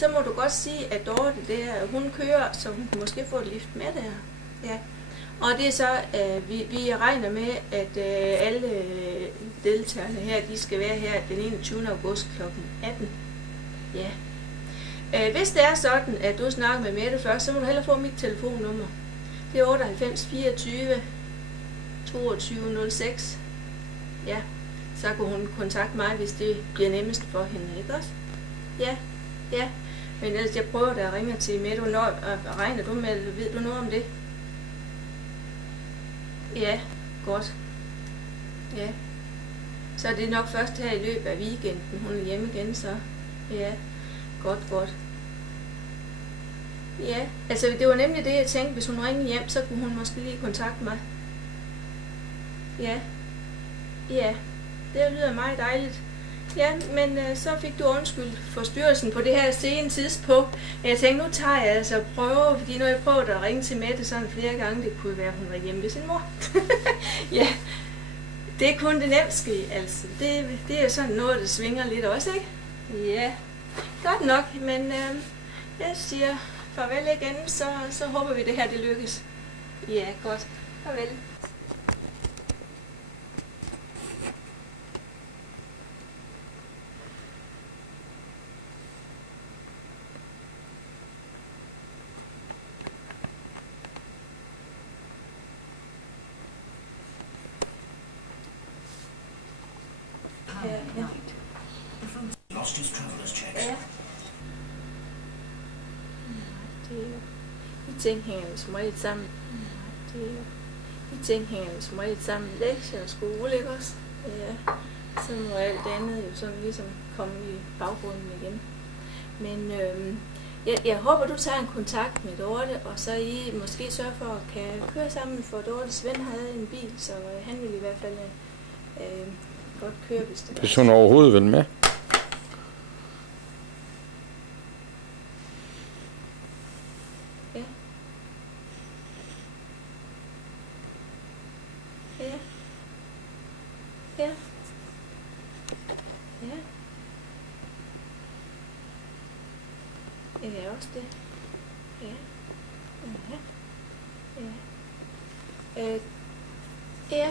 Så må du godt sige, at Dorte der, hun kører, så hun kan måske få et lift med der. Ja. Og det er så, vi regner med, at alle deltagerne her, de skal være her den 21. august kl. 18. Ja. Hvis det er sådan, at du snakker med Mette først, så må du hellere få mit telefonnummer. Det er 98 24 22 06. Ja, så kan hun kontakte mig, hvis det bliver nemmest for hende, ikke også? Ja, ja. Men ellers jeg prøver da at ringe til Mette. Regner du med, ved du noget om det? Ja, godt. Ja. Så er det nok først her i løbet af weekenden, hun er hjemme igen, så. Ja, godt. Ja, altså det var nemlig det, jeg tænkte, hvis hun ringede hjem, så kunne hun måske lige kontakte mig. Ja, det lyder meget dejligt. Ja, men så fik du undskyld forstyrrelsen på det her sene tidspunkt. Jeg tænkte, nu tager jeg altså prøve, fordi når jeg prøvede at ringe til Mette sådan flere gange, det kunne være, at hun var hjemme ved sin mor. Ja, det er kun det nemske, altså. Det er sådan noget, der svinger lidt også, ikke? Ja, godt nok, men jeg siger farvel igen, så håber vi, det her det lykkes. Ja, godt. Farvel. Lost his traveler's checks. Ja. De ting hænger jo som regel sammen. De ting hænger jo som regel sammen. Lektier og skole, ikke også? Ja. Så må alt andet jo sådan ligesom komme i baggrunden igen. Men jeg håber, du tager en kontakt med Dorte, og så I måske sørger for at kan køre sammen, for Dortes ven havde en bil, så han vil i hvert fald godt køre, hvis det hvis hun overhovedet vil med. Ja. Ja. Ja. Ja. Ja, også det. Ja. Ja. Ja. Ja.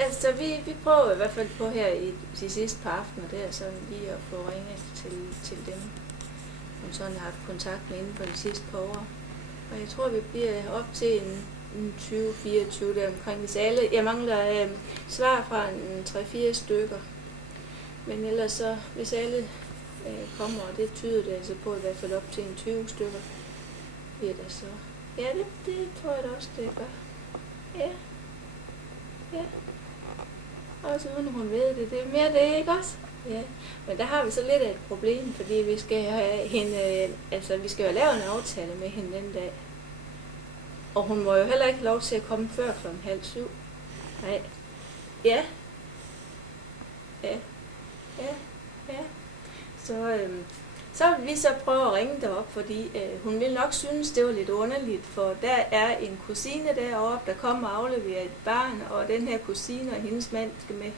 Altså, vi prøver i hvert fald på her i de sidste par aftener, der sådan lige at få ringet til dem, som sådan har haft kontakt med inden for de sidste par år. Og jeg tror, vi bliver op til en 20-24 der omkring, hvis alle. Jeg mangler svar fra en 3-4 stykker. Men ellers så, hvis alle kommer, og det tyder det altså på i hvert fald op til en 20 stykker, bliver der så. Ja, det tror jeg da også, det gør. Ja. Ja. Også uden hun ved det. Det er mere det, ikke også? Ja. Men der har vi så lidt af et problem, fordi vi skal have hende, altså vi skal jo lave en aftale med hende den dag. Og hun må jo heller ikke have lov til at komme før kl. 6:30. Nej. Ja. Ja. Ja. Ja. Så vil vi så prøve at ringe derop, fordi hun vil nok synes, det var lidt underligt, for der er en kusine deroppe, der kommer og afleverer et barn, og den her kusine og hendes mand skal med.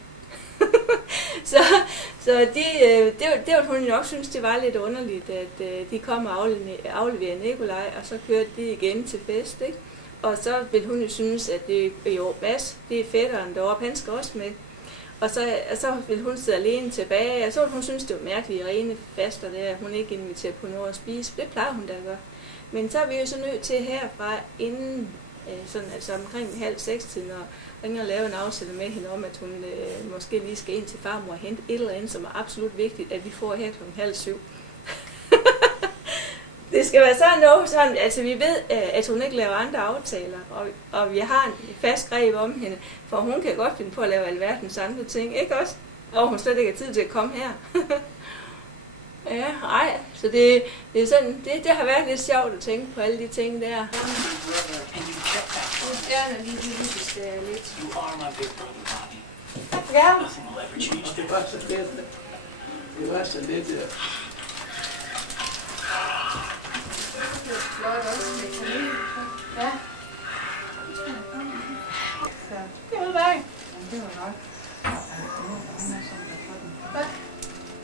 så det var hun nok synes, det var lidt underligt, at de kommer og afleverer Nikolaj, og så kørte de igen til fest, ikke? Og så vil hun jo synes, at det er jo Mads, det er fætteren deroppe, han skal også med. Og så ville hun sidde alene tilbage, og så ville hun synes, det var mærkeligt, at Irene faster der, at hun ikke inviterer på noget at spise. Det plejer hun da at gøre. Men så er vi jo så nødt til herfra, inden sådan, altså omkring 5:30-tiden, og ringe og lave en aftale med hende om, at hun måske lige skal ind til farmor og hente et eller andet, som er absolut vigtigt, at vi får her kl. 6:30. Det skal være sådan noget, sådan, altså vi ved, at hun ikke laver andre aftaler, og vi har en fast greb om hende, for hun kan godt finde på at lave alverdens andre ting, ikke også? Og hun slet ikke har tid til at komme her. Ja, ej, så det er sådan, det har været lidt sjovt at tænke på alle de ting der. Jeg fjerner lige det lyseste lidt. Tak, ja. Det var så lidt, ja. Det er flot også med kanel. Ja. Det var dig. Det var nok. Hvad?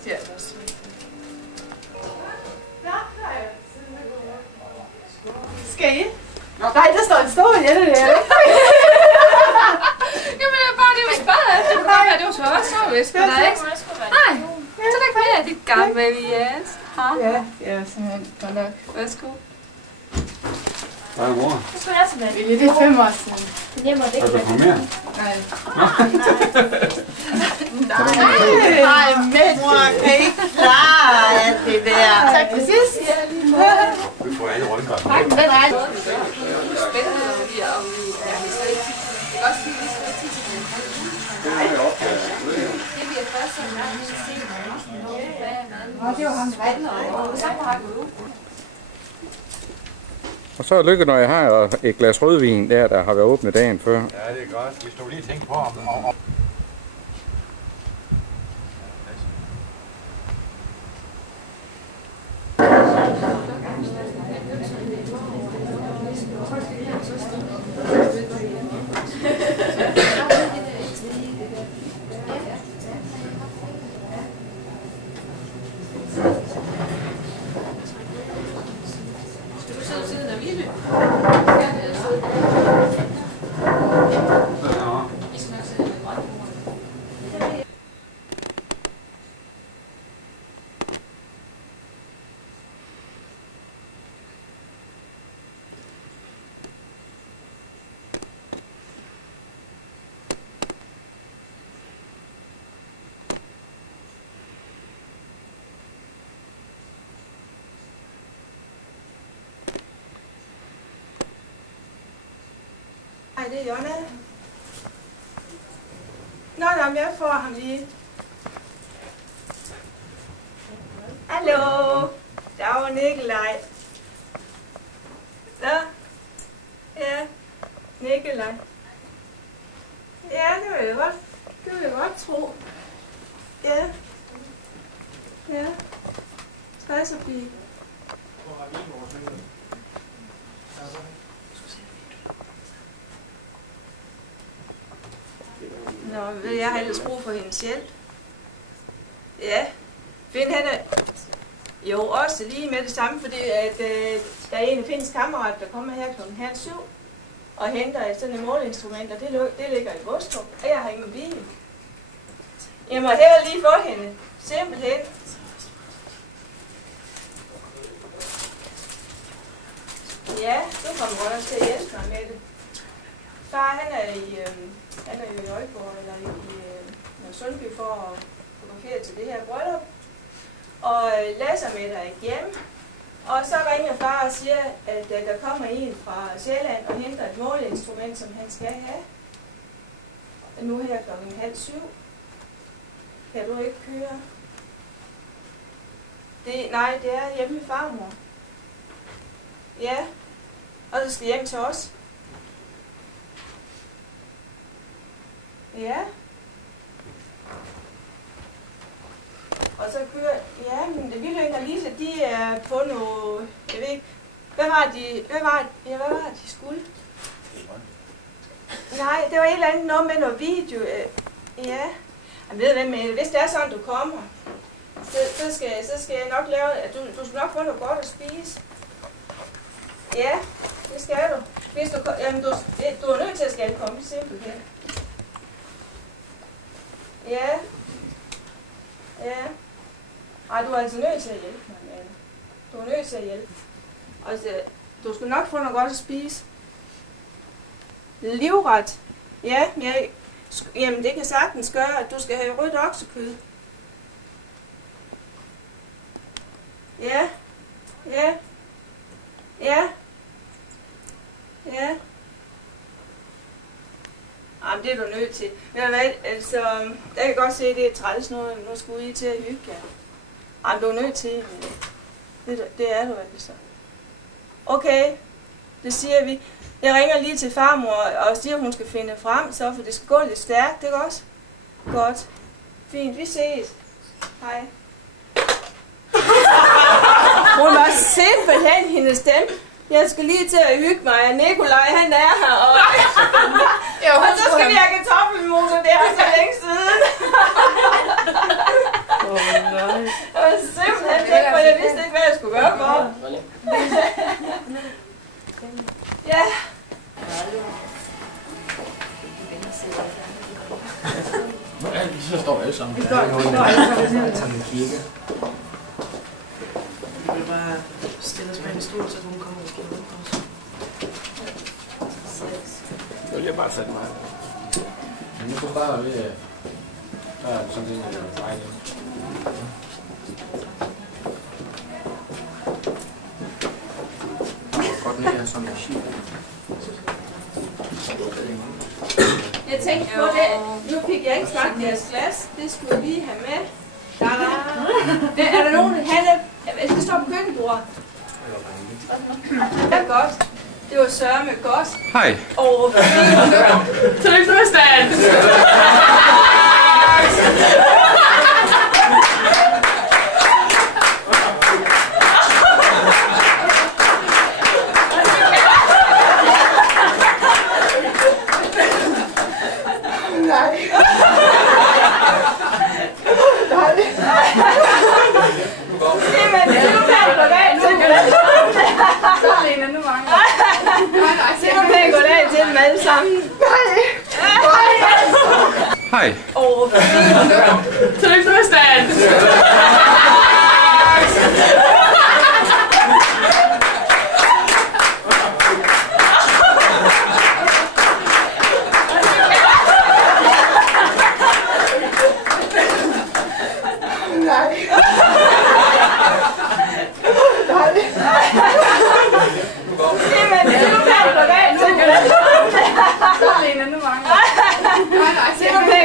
Ja, det var så. Skal I? Nej, der står en stor hjælp der. Jamen, det er bare det, vi spørger efter. Det var det var så også så, hvis man er ikke. Nej, så der kan jeg dit gamle yes. Ja, jeg er simpelthen godt nok. Værsgo. Hej mor. Så skal jeg tilbage. Det er 5 år siden. Er du på mere? Nej. Nej, men mor kan ikke klare alt det der. Tak til sidst. Vi får alle rundgang. Tak, den er spændende, om vi skal ikke. Det er også fordi, vi skal til den. Det bliver først sådan, at vi skal se, Det var ham. så har vi ud. Og så er lykke, når jeg har et glas rødvin der har været åbnet dagen før. Ja, det er godt. Hvis du lige tænker på, om Ej, det er Jonna. Nå, jeg får ham lige. Hallo. Der var Nikolaj. Nå. Ja. Nikolaj. Ja, det vil jeg godt. Det vil jeg godt tro. Ja. Ja. 60'er-pige. Nå, vil jeg have ellers brug for hendes hjælp? Ja. Finn, han er jo også lige med det samme, fordi at, der er en af Finns kammerat, der kommer her kl. 6:30 og henter sådan et måleinstrument, og det ligger i Vostrup, og jeg har ingen bil. Jeg må heller lige få hende. Simpelthen. Ja, du kommer godt også til at hjælpe mig med det. Far, han er jo i Aalborg, eller i Sundby for at fotografere til det her bryllup. Og Lasse med der ikke hjemme. Og så ringer far og siger, at der kommer en fra Sjælland og henter et måleinstrument, som han skal have. Nu her kl. 6:30. Kan du ikke køre? Nej, det er hjemme med farmor. Ja. Og så skal hjem til os. Ja. Og så kører... Ja, men det Vilhelm og Lise, de er på noget... Jeg ved ikke... Hvad var det, de skulle? Nej, det var et eller andet noget med noget video. Ja. Jeg ved hvad med, hvis det er sådan, du kommer, så skal jeg nok lave... Du skal nok få noget godt at spise. Ja, det skal du. Hvis du... Jamen, du er nødt til at skal komme simpelthen. Ja. Ja. Ej, du er altså nødt til at hjælpe mig med det. Du er nødt til at hjælpe. Altså, du skal nok få noget godt at spise. Livret. Ja, jamen det kan sagtens gøre, at du skal have rødt oksekød. Ja. Ja. Ja. Ja. Jamen, det er du nødt til. Men hvad, altså, jeg kan godt se, at det er træls nu skulle I til at hygge jer. Jamen, du er nødt til, det er du altså. Okay, det siger vi. Jeg ringer lige til farmor og siger, at hun skal finde frem, så for det skal gå lidt stærkt, ikke også? Godt. Fint, vi ses. Hej. Hun var simpelthen hendes stemme. Jeg skal lige til at hygge mig, og Nikolaj, han er her, og så skal vi have kartoffelmos, og det er så længe siden. Nej. Det var simpelthen det, for jeg vidste ikke, hvad jeg skulle gøre for. Ja. Så står alle sammen. Vi står alle sammen. Sådan en kirke. Vi vil bare stille os med en stol, så hun kommer og skal ud på os. Det vil jeg bare sætte mig. Men nu starter vi. Der er sådan en vej ind. Godt ned af sådan en skib. Jeg tænkte på det. Nu fik jeg ikke smagt jeres glas. Det skulle jeg lige have med. Der er der nogen, jeg skal stå på køkkenbordet. Det er godt. Det var sørme godt. Hej. Tillykke med stand! Goddag til dem alle sammen. Hej. Tillykke med stand!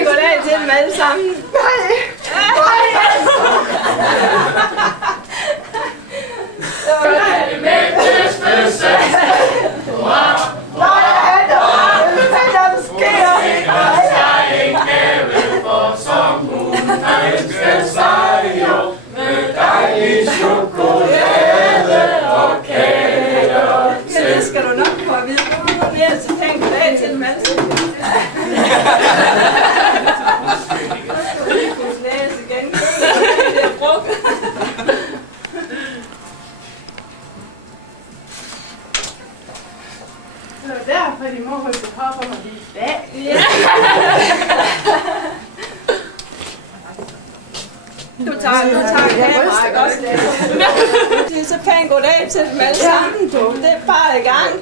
Goddag til dem alle sammen. Det skal du nok få at vide. Så tænk goddag til dem alle sammen. Det var derfor, de må holde på for mig lige i dag. Ja. Du tager kameraet også. Det er så pænt goddag til dem alle sammen, du. Det er bare i gang.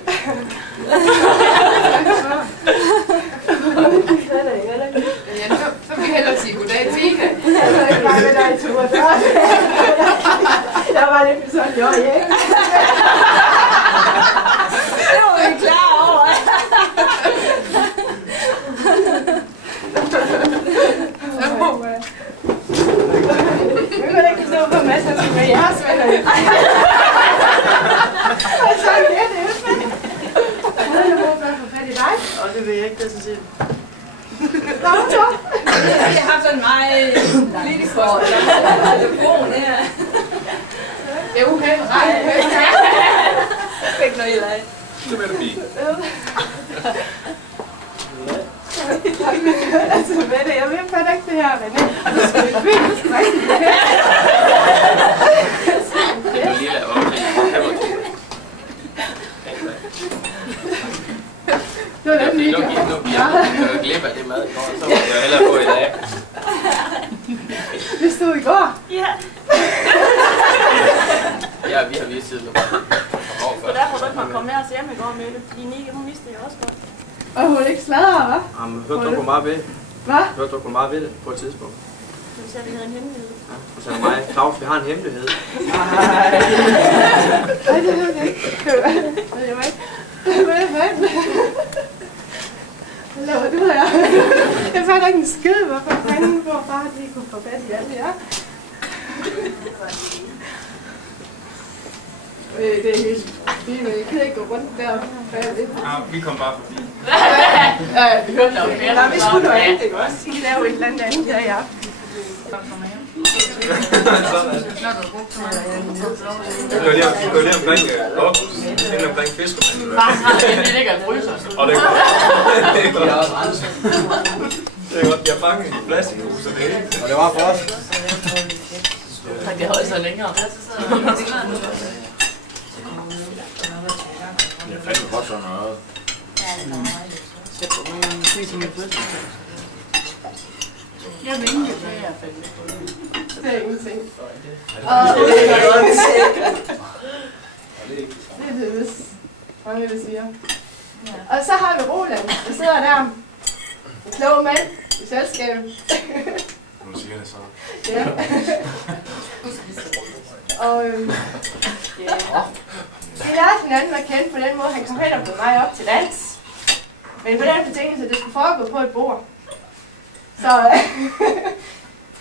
Så vil jeg hellere sige goddag, Tina. Jeg var ikke bare med dig i tur. Jeg var lidt sådan, jo, ikke? Det var vi klar over. Vi kunne ikke stå på masser af med jeres venner. Og så er det det. Jeg må bare få fat i dig. Og det vil jeg ikke, det er så siger. Jeg har sådan meget lille kort telefon her. Det er okay. Fik noget i lag. Så vil det blive. Altså, hvad er det? Jeg ved faktisk ikke det her, René. Du skal ikke blive det. Det er lille okay. Det var den lige. Nu bliver jeg glip af det mad i går, så må jeg hellere gå i dag. Det stod i går. Ja. Ja, vi har vist tidligere. Så derfor du ikke måtte komme med os hjem i går med det, fordi Nike, hun vidste det jo også godt. Og hun ikke sladrer, hva'? Jamen, hørte du på meget ved? Hvad? Hørte du på meget ved det på et tidspunkt? Du sagde, at vi havde en hemmelighed. Ja, og så mig, Claus, vi har en hemmelighed. Nej, det ved jeg ikke. Jeg ved ikke. Hvad er det? Hvad laver du her? Jeg fandt ikke en skid, hvorfor fanden hvor bare lige kunne få fat i alt det her. Det er helt fint, men jeg kan ikke gå rundt der bagved. Ja, vi kom bare forbi. Ja, vi hørte noget mere. Nej, vi skulle noget andet, ikke også? I laver et eller andet her i aften. Det var lige omkring fiskermanden. Det ligger i fryser. Og det er godt. Det er godt, jeg fangede i plastikhus, så det er ikke. Og det var for os. Det holder sig længere. Jeg fandt godt sådan noget. Jeg vil ikke i hvert fald. Det er ingenting. Det er vist mange, der siger. Og så har vi Roland, der sidder der. En klog mand i selskabet. Nu siger det så. Ja. Og vi lærte hinanden at kende på den måde, han kom hen og blev mig op til dans. Men på den betingelse, at det skulle foregå på et bord. Så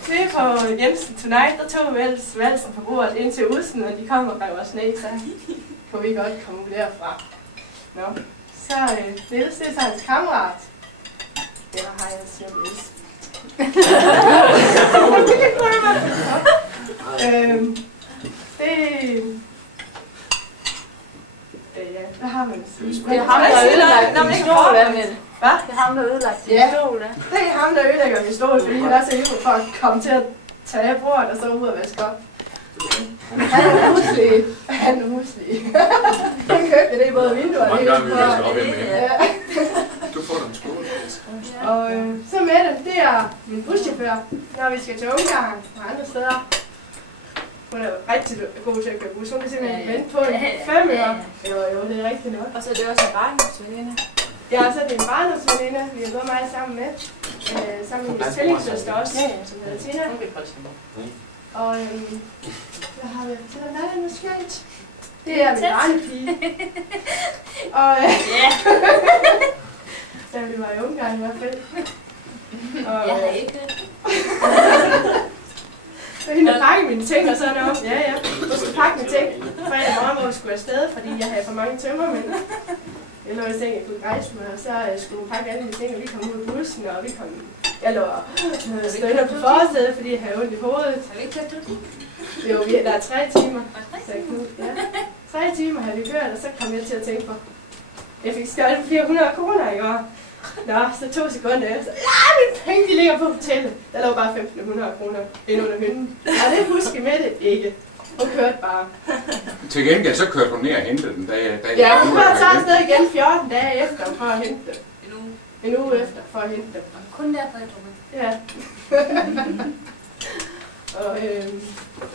lige på Jensen Tonight, der tog vi ellers valsen på bordet ind til Udsen, og de kom og rev os ned, så kunne vi godt komme ud derfra. Nå. Så Niels, det er så hans kammerat. Eller har jeg siger Niels. Det kan prøve mig. Ja, der har man det. Det er ham, der ødelagt din stol af med det. Hvad? Det er ham, der ødelagt din stol af. Det er ham, der ødelægger min stol, fordi han er så ivrig for at komme til at tage af bordet og så ud og vaske op. Han er huslig. Han er huslig. Han købte det i både vinduer og mange gange vi vasker op hjemme. Ja. Du får den skole. Og så Mette, det er min buschauffør, når vi skal til Ungarn og andre steder. Hun er rigtig god til at køre bus. Hun kan simpelthen vente på en 5 øre. Jo, det er rigtigt nok. Og så er det også en barndomsveninde. Ja, og så er det en barndomsveninde, vi har gået meget sammen med. Sammen med min tvillingssøster også, som hedder Tina. Og hvad har vi til den anden nu skægt? Det er min barnepige. Og da vi var i Ungarn i hvert fald. Og, jeg havde ikke det. Så hende pakke mine ting og sådan noget. Ja. Jeg skulle pakke mine ting. Fredag morgen, hvor vi skulle afsted, fordi jeg havde for mange tømmermænd. Jeg lå i seng, jeg kunne rejse mig, og så skulle hun pakke alle mine ting, og vi kom ud i bussen, og vi kom... Jeg lå støtter på forsædet, fordi jeg havde ondt i hovedet. Har vi ikke kørt ud? Jo, der er 3 timer. Så jeg kunne, 3 timer havde vi kørt, og så kom jeg til at tænke på, jeg fik skjoldt 400 kroner i går. Nå, så 2 sekunder efter, mine penge, de ligger på hotellet. Der lå bare 1.500 kroner ind under hylden. Og det husker med det ikke. Hun kørte bare. Til gengæld så kørte hun ned og hentede den, da ja, hun kørte så afsted igen 14 dage efter for at hente dem. En uge efter for at hente dem. Kun derfor, jeg tror med. Ja. Og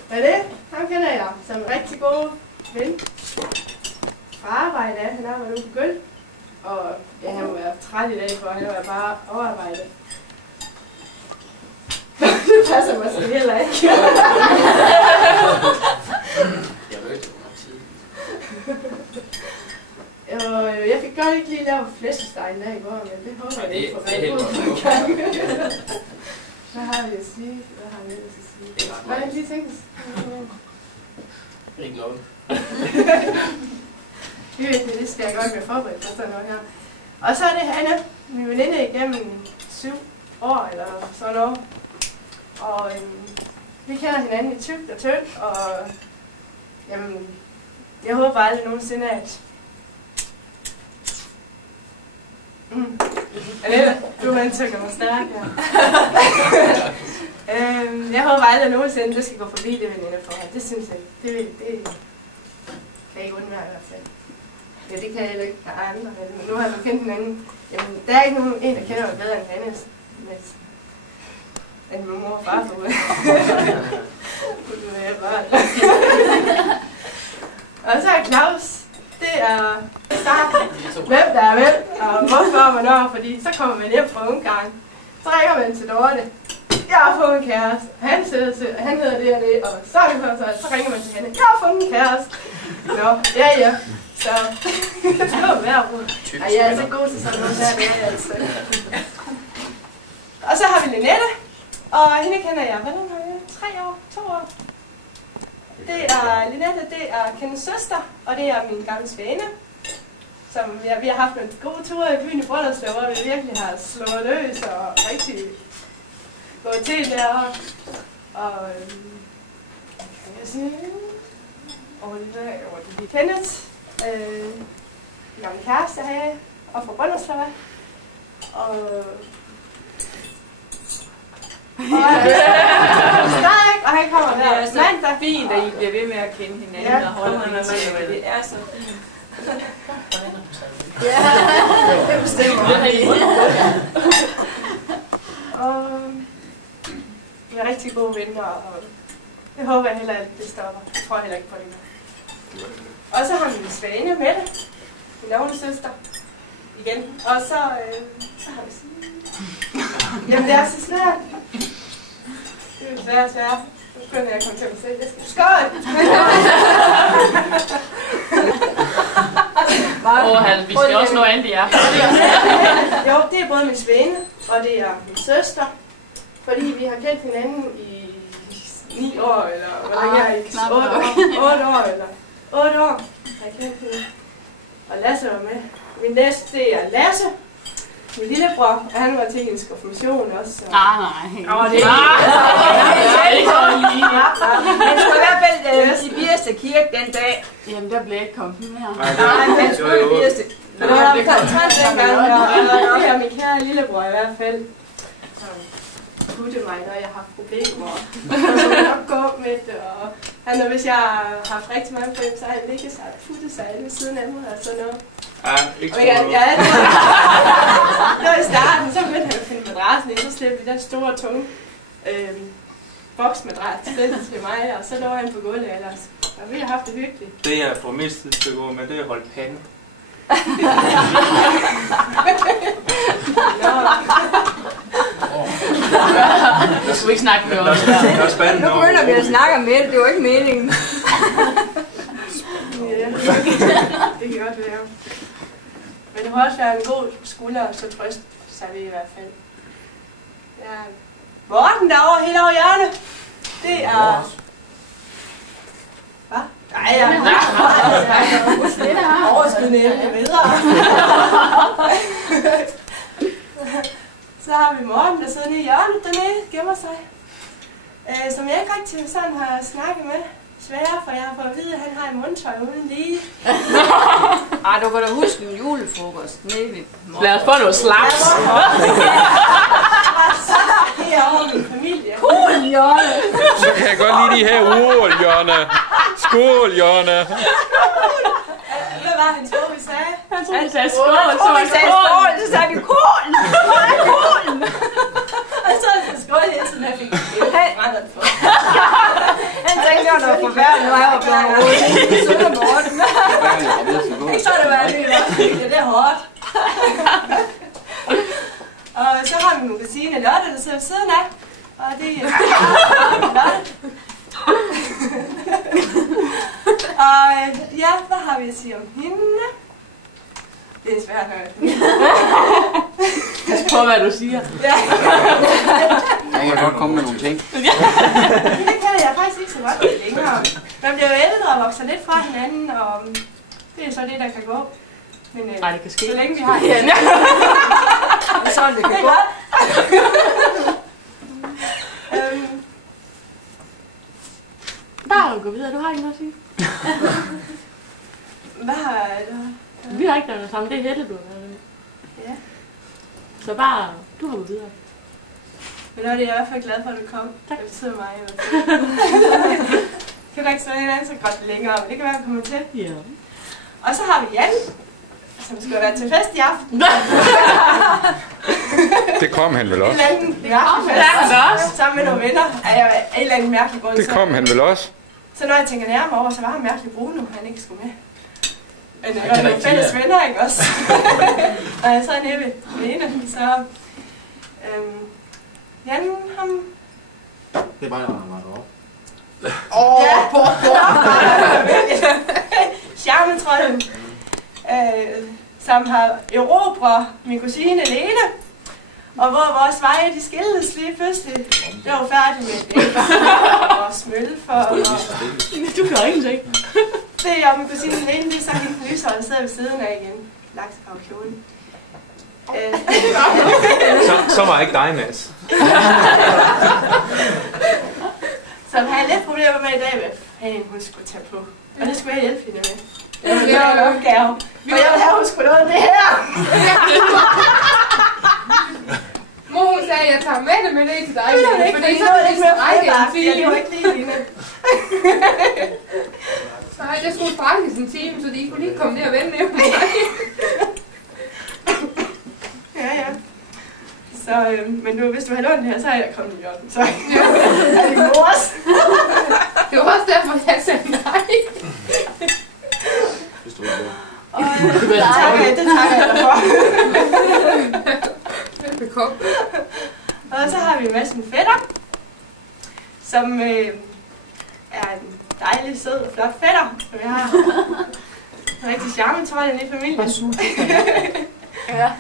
hvad er det? Ham kender jeg som en rigtig god ven. Fra arbejde af. Han arbejder ude på Gøl. Og ja, han må være træt i dag, for han var bare overarbejdet. Det passer måske heller ikke. Jeg ved ikke, hvor tid. Og jeg fik godt ikke lige lavet flæskestegen der i går, men det håber jeg ikke får været ud en gang. Hvad har vi at sige? Hvad har vi ellers at sige? Hvad er det lige tænkt? Ikke noget. Det skal jeg godt være forberedt på sådan noget her. Og så er det Hanne, min veninde igennem 7 år eller sådan noget. Og vi kender hinanden i tykt og tyndt, og jamen, jeg håber aldrig nogensinde, at... Annette, du er en tyk og stærk, ja. Jeg håber aldrig nogensinde, du skal gå forbi det venindeforhold. Det synes jeg ikke. Det kan jeg ikke undvære i hvert fald. Ja, det kan jeg heller ikke have andre. Men nu har jeg kendt hinanden. Jamen, der er ikke nogen en, der kender mig bedre end Hannes. End min mor og far for mig. Og så er Claus. Det er starten. Hvem der er hvem, og hvorfor og hvornår. Fordi så kommer man hjem fra Ungarn. Så ringer man til Dorte. Jeg har fået en kæreste. Han hedder det og det. Og så ringer man til hende. Jeg har fået en kæreste. Nå, ja. Så det skal være rundt. Ej, jeg er så god til sådan noget der, det er jeg altså. Og så har vi Linette, og hende kender jeg, hvad har jeg? 3 år? 2 år? Det er Linette, det er Kenneths søster, og det er min gamle sveninde, som vi har haft en god tur i byen i Brønderslev, hvor vi virkelig har slået løs og rigtig gået til derovre. Og kan jeg sige? Kenneth. En gammel kæreste her, og fra Brønderslev. Og han kommer der. Det er så fint, at I bliver ved med at kende hinanden og holde hinanden. Det er så fint. Ja, det bestemmer. rigtig gode venner, og det håber jeg heller, at det stopper. Jeg tror heller ikke på det mere. Og så har min svane Mette, min navne søster, igen. Og så har vi Signe. Jamen det er så svært. Det er jo svært. Så begynder jeg at komme til at sige, jeg skal skål! Vi skal også nå Andy, ja. Jo, det er både min svane, og det er min søster. Fordi vi har kendt hinanden i 9 år, eller hvordan jeg er 8 år, eller 8 år. Jeg har kendt hende. Og Lasse var med. Min næste, det er Lasse. Min lillebror, han var til hendes konfirmation også. Så. Nej. Det er ikke så lige. Han skulle i hvert fald i Birste Kirke den dag. Jamen, der blev ikke konfirmeret. Nej, han skulle i Birste. Det var omkring dengang, og det er min kære lillebror i hvert fald. Putte mig, når jeg har problemer. Så vil nok gå med det, og han, hvis jeg har haft rigtig mange problemer, så har han ligget sig og puttet sig ved siden af mig og sådan noget. Ja, ikke så det var i starten, så begyndte han at finde madrassen ind, så slæbte vi den store, tunge boksmadras til mig, og så lå han på gulvet ellers. Og vi har haft det hyggeligt. Det jeg får mistet til at gå med, det er at holde pande. Du skal ikke snakke med os. Nu begynder vi at snakke om det, det var ikke meningen. Ja, det kan godt være. Men det har også været en god skulder, så trøst sig vi i hvert fald. Ja. Morten derovre, helt over hjørnet. Det er... Hvad? Nej, ja. Overskydende emne videre. Så har vi Morten, der sidder nede i hjørnet dernede, gemmer sig. Som jeg ikke rigtig sådan har snakket med. Svære, for jeg har fået at vide, at han har en mundtøj uden lige. Du kan da huske en julefrokost nede ved Morten. Lad os få noget slaps. Det er over min familie. Skål, Jørne! Så kan jeg godt lide de her ord, Jørne. Skål, Jørne. Hvad var han tror, vi sagde? Han tror, vi sagde skål. Jeg tror, vi sagde skål, så sagde vi kål. Kål! Og så er det skål hele tiden, jeg fik brændert for. Han tænkte, det var noget forfærdeligt, nu har jeg blevet overhovedet. Sød af Morten. Ikke så det var det er hårdt. Og så har vi nogle kusine Lotte, der sidder ved siden af. Og det er Lotte. Og ja, hvad har vi at sige om hende? Det er svært at høre. Pas på, hvad du siger. Ja. Jeg kan godt komme med nogle ting. Det kan jeg faktisk ikke så godt længere. Man bliver jo ældre og vokser lidt fra hinanden, og det er så det, der kan gå. Men nej, det kan ske. Så længe vi har hinanden. Det er sådan, det kan gå. Bare gå videre, du har ikke noget at sige. Hvad har du? Vi har ikke noget sammen, det er Helle, du har været med. Ja. Så bare, du har gået videre. Men nu er jeg i hvert fald glad for, at du kom. Tak. Det betyder mig. Kan du ikke så hinanden så godt længere, men det kan være, at komme til. Ja. Og så har vi Jan, som skulle være til fest i aften. Det kom han vel også. En eller anden fest. Sammen med nogle venner. Af en eller anden mærkelig grund. Det kom han vel også. Så når jeg tænker nærmere over, så var han mærkelig Bruno, han ikke skulle med. Men det var nogle fælles venner, ikke også? Og jeg så nede ved Lene, så... Jan, ham... Det er bare, når han var deroppe. Charmetrollen, som har erobret min kusine Lene, og hvor vores veje de skildes lige pludselig. Det var færdigt med det og smølle for. Du gør ingenting. Det er min kusine Lene, det er så hende lysere, der sidder ved siden af igen. Lagt af kjolen. Så var ikke dig, Mads. Som havde lidt problemer med i dag, hvad fanden hun skulle tage på. Og det skulle jeg hjælpe hende med. Det var en opgave. Og jeg ville have, hun skulle noget af det her. Mor, hun sagde, at jeg tager med det til dig. Det var ikke, fordi så var det ikke mere fredag. Det var ikke lige hende. Nej, jeg skulle faktisk en time, så de kunne lige komme ned og vende efter mig. Ja. Så Så, men hvis du har lånt det her, så er jeg kommet i hjørnet. Så er det mors. Det var også derfor, jeg sagde nej. Hvis du vil det. Det takker jeg dig for. Velbekomme. Og så har vi en masse fætter, som er en dejlig, sød og flot fætter, som jeg har. En rigtig charme, tror jeg, i familien. Ja.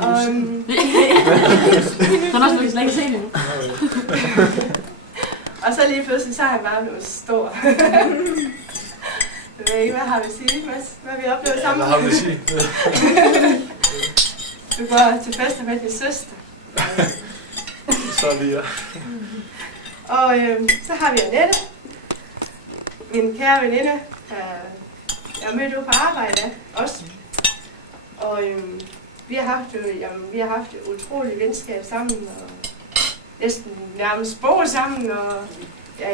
Og, så skal vi slet ikke se det nu. og så lige pludselig, så er jeg bare blevet stor. Jeg ved ikke, hvad har vi at sige, Mads? Hvad har vi oplevet sammen? Hvad har vi at sige? Du går til fester med din søster. Så lige, ja. Og så har vi Annette, min kære veninde. Jeg mødte ude på arbejde også. Og vi har haft et utroligt venskab sammen, og næsten nærmest boet sammen, og ja,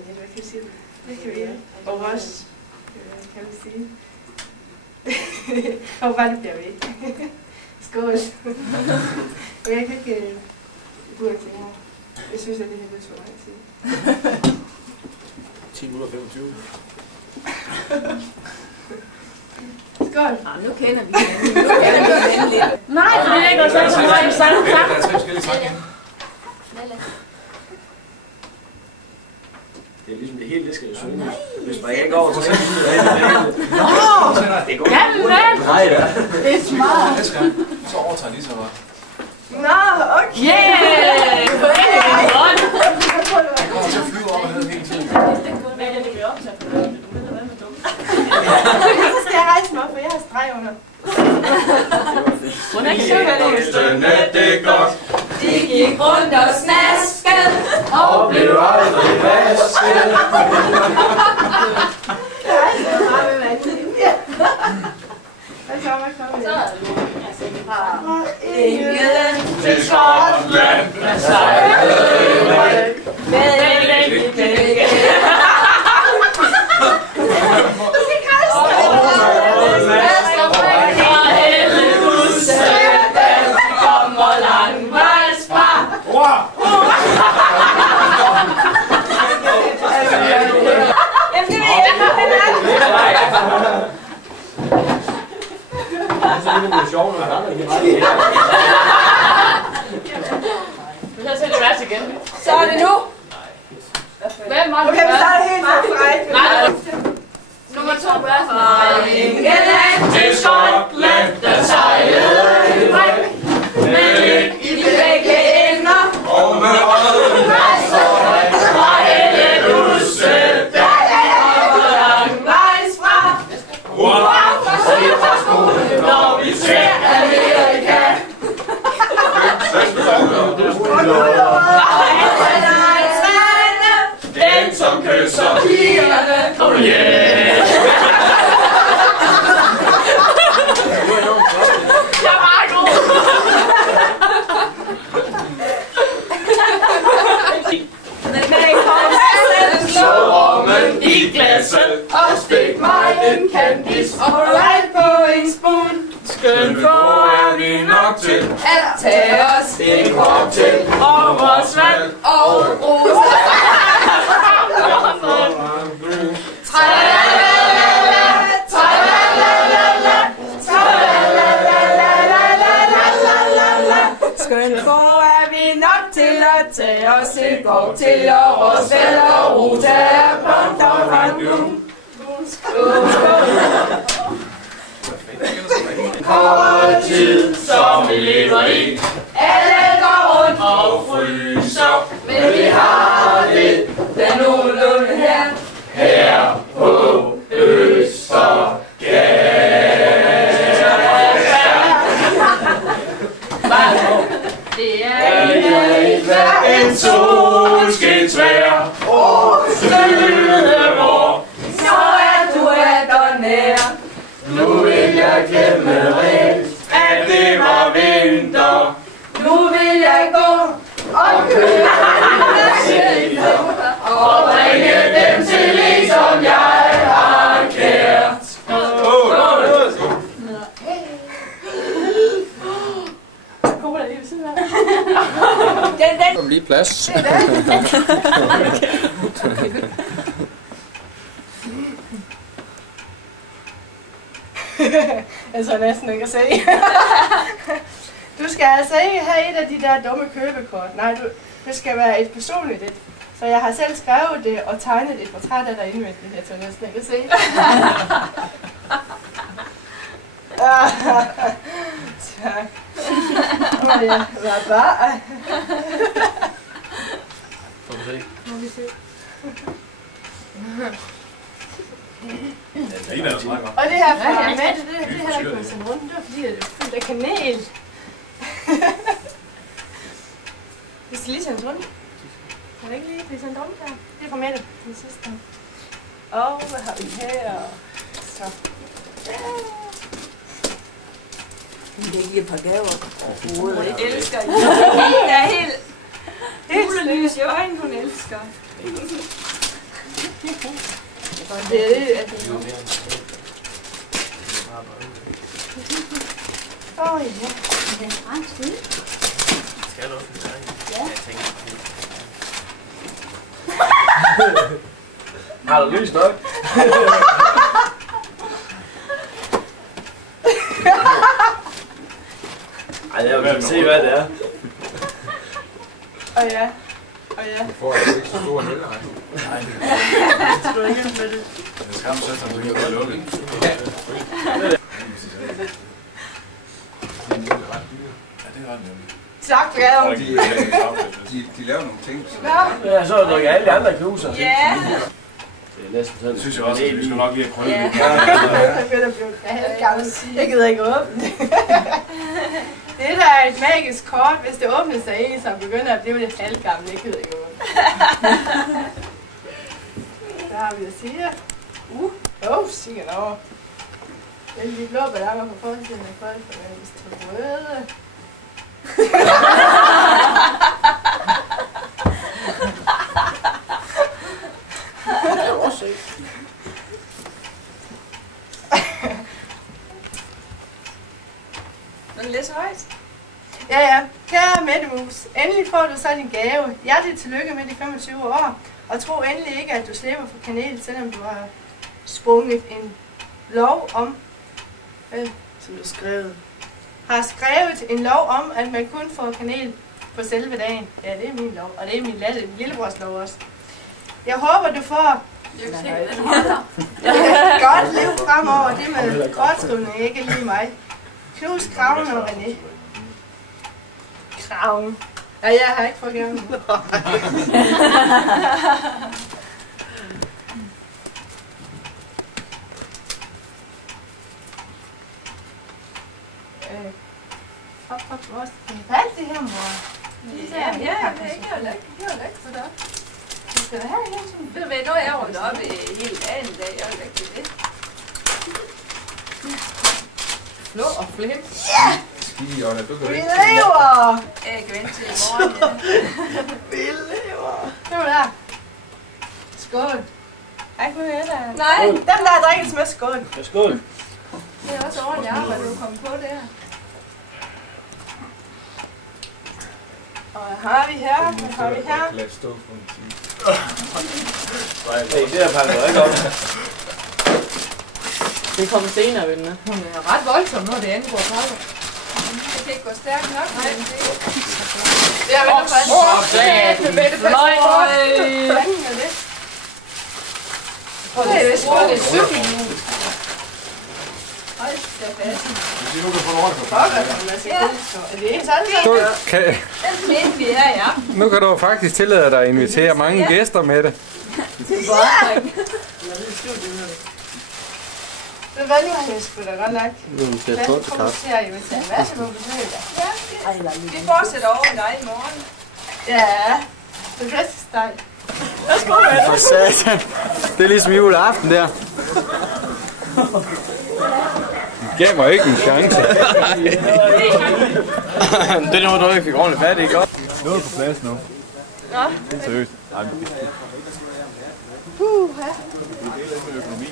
hvad kan vi sige? Det kan vi og også, kan vi sige. Jeg håber bare, det bliver ved. Skål. Og jeg kan ikke gå til her. Jeg synes, at det her er så lang tid. 10 minutter 25. Skål. Nu kender vi hinanden. Nu kender vi hinanden lidt. Nej, det er ikke også så meget. Så er det tak. Der er 3 forskellige tak igen. Det er ligesom det hele, det skal jo synge. Hvis man ikke går over, så skal det Det går ikke. Nej, da. Det er smart. Næste gang, så overtager de så bare. Nå, okay. Yeah! Jeg kommer til at flyve over her hele tiden. Hvad er det, det bliver optaget for? Du ved, hvad med dumt. Så skal jeg rejse mig op, for jeg har streg under. Hvordan kan det Det er godt. De gik rundt og snaskede Og blev aldrig vasket. Hvad så? Engelen Til Skotland. med en enkelt dække. Det er sjovt, når der er ikke meget. Så sætter det værst igen. Så er det nu. Hvem var det? Okay, vi starter helt fra. Nej, nummer 2 er fra England Til Skotland, der sejlede med i begge ender. og med røden Fra Ellehuset, der er hvor langvejs fra. Når vi ser Amerika. Den som kysser pigerne. Oh yeah! Jeg er meget god. Så rommen i glasset Og stik mig en candice og right på en spoon. Skøn for er vi nok til At tage os en cocktail og vores vand og roser. Tra-la-la-la-la, tra-la-la-la-la, tra-la-la-la-la-la-la-la. Skøn for er vi nok til at tage os en cocktail og vores vel og Rosa er blond og random. Kold tid, som vi lever i. Alle går rundt Og fryser, men vi har det, der nogenlunde her på Østergade. Det er En solskinsvejr og Sydevår. så er du der nær. Nu vil jeg glemme rent, at det var vinter. Nu vil jeg gå og køre. plads. Det er det. Jeg tror næsten ikke at se. Du skal altså ikke have et af de der dumme købekort. Nej, det skal være et personligt et. Så jeg har selv skrevet det og tegnet et portræt af dig indvendigt. Jeg tror næsten ikke at se. Tak. Må jeg være bare? Får vi se? Må vi se. Og det her fra Mette, det her ikke med sådan rundt. Det var fordi, det er fyldt af kanel. Det skal lige sendes rundt. Kan det ikke lige blive sendt rundt her? Det er fra Mette, den sidste. Og hvad har vi her? Så. Vi kan give et par gaver. Jeg elsker det. Jeg er helt julelys i øjnene, hun elsker. Det er det, at det er åh, ja. Det er en skid. Skal du også? Ja. Jeg tænker har du lys nok? Ej, jeg vil se, hvad det er. Og ja. Og ja. Du får altså ikke så stor en øl, nej. Nej, det skal du ikke med det. Jeg skal ham sætte ham på lukket. Ja. Ja, det er ret nemlig. Tak, Gav. De laver nogle ting. Ja, så drikker alle de andre knuser. Ja. Det er næsten sådan. Det synes jeg også, at vi skal nok lige prøve det. Jeg bliver halvgammel. Jeg gider ikke åbne det. Det der er et magisk kort. Hvis det åbner sig af, så begynder at blive lidt halvgammel. Jeg gider ikke åbne. Der har vi at sige. Sikkert over. Det er de blå ballonger på forsiden af folk, og hvis det er røde. Det er også ikke. Den læser højt. Ja. Kære Mettemus, endelig får du så din gave. Hjertelig tillykke med de 25 år. Og tro endelig ikke, at du slipper for kanel, selvom du har sprunget en lov om, som du har skrevet en lov om, at man kun får kanel på selve dagen. Ja, det er min lov, og det er min lillebrors lov også. Jeg håber, du får et godt liv fremover. Det med kortskrivning, ikke lige mig. Knus Kraven og René. Kraven. Ja, jeg har ikke fået gaven. Hvad er det her, mor? Ja, det er lækkert for dig. Du skal da have det her, sådan. Ved du hvad, nu er jeg rundt op hele dagen i dag. Jeg vil ikke det. Flå og flip. Ja! Ski, Jonna, du kan Vi ikke. lever! Jeg kan vente til i morgen. Ja. Vi lever! Det var der. Skål. Ej, kunne jeg da. Nej. Dem, der har drikket med skål. Ja, skål. Det er også ordentligt arbejde, du kom på der. Og hvad har vi her? Hvad har vi her? Lad stå for en time. Hey, det der pakker du ikke op. Det kommer senere, venner. Hun er ret voldsom, når det angår pakker. Det kan ikke gå stærkt nok. Nej, Det er vel faktisk. Det er vist godt et cykelhjul. Hold da fast. Hvis du kan få lov til Er det ens alle sammen? Du kan, den mener vi her, ja. nu kan du faktisk tillade dig at invitere mange gæster med det. Ja! Ved du hvad, nu har jeg sgu da godt nok. Hvad kommer til at invitere en masse på besøg? Ja, vi fortsætter over i dig i morgen. Ja, det er flæskesteg. Værsgo med det. For satan. Det er ligesom juleaften der. Gav mig ikke en chance. Det er noget, du ikke fik ordentligt fat i, godt? Nu er du på plads nu. Nå. Det er seriøst. Ja. Det er lidt med økonomi.